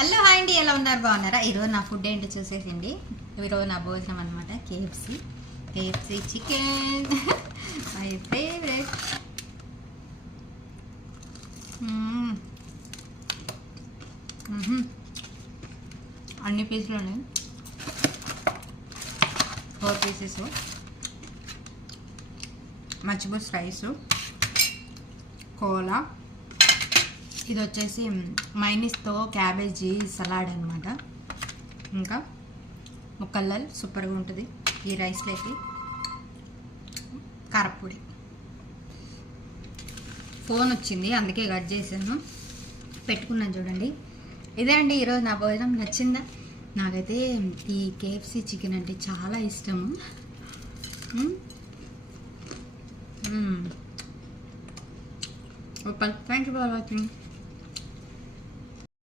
Hello hi అండి, ఎలా ఉన్నారు? బాగున్నారా? ఈరోజు నా ఫుడ్ ఏంటో చూసేసిండి. ఈరోజు నా భోజనం అనమాట కేఎఫ్సి చికెన్ మై ఫేవరెట్. అన్ని పీసులు 4 పీసెస్, మచ్చిబుస్ రైసు, కోలా, ఇది వచ్చేసి మైనీస్తో క్యాబేజీ సలాడ్ అనమాట. ఇంకా ముక్కల్లల్ సూపర్గా ఉంటుంది ఈ రైస్లోకి. కారపొడి. ఫోన్ వచ్చింది అందుకే కట్ చేశాను, పెట్టుకున్నాను చూడండి. ఇదే అండి ఈరోజు నా భోజనం. నచ్చిందా? నాకైతే ఈ కేఎఫ్సి చికెన్ అంటే చాలా ఇష్టము. Thank you for watching.